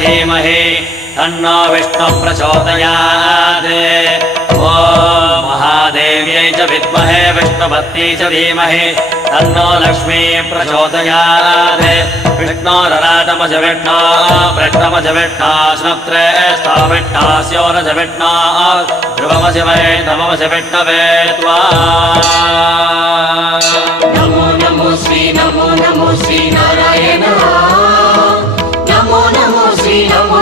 धीमहि तन्नो विष्णुः प्रचोदयात्। ॐ महादेव्यै च विद्महे विष्णुपत्न्यै च धीमहि तन्नो लक्ष्मी प्रचोदयात्। विष्णोरराटमज विष्णो वृष्णमज विष्णो स्नप्त्रेष्ठो विष्णोस्योरज विष्णो ध्रुवमज वैष्णवमज विष्णवे त्वा। नमो नमो श्री नारायण। नमो नमो श्री नमो